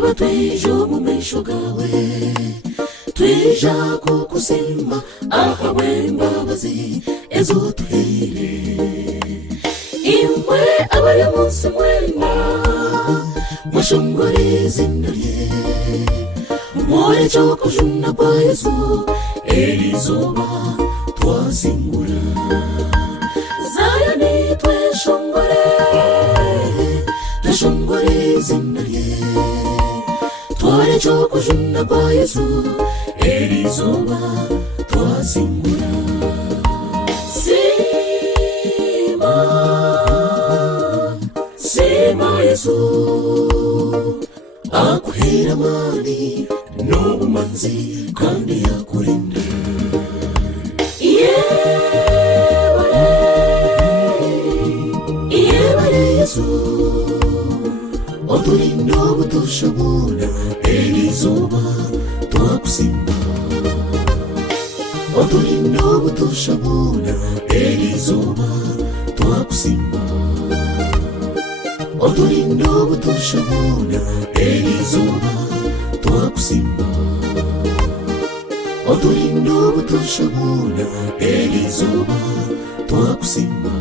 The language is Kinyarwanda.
reba twejo mu maisho gawe tweja kukusima ahawe mbabazi ezo tuhere imwe abari munsi mwena mwashongore izina rye mwore cyo kujuna kwa Yesu erizoba twasingura Zayoni tweshongore izina rye twore cyo kujuna kwa Yesu erizoba twasingura Sima Yesu akuhera amani n'ubumanzi kandi yakurinda Yebare Yesu oturinda obutushabona erizoba twakusimba oturinda obutushabona erizoba twakusimba oturinda obutushabona erizoba twakusimba oturinda obutushabona erizoba twakusimba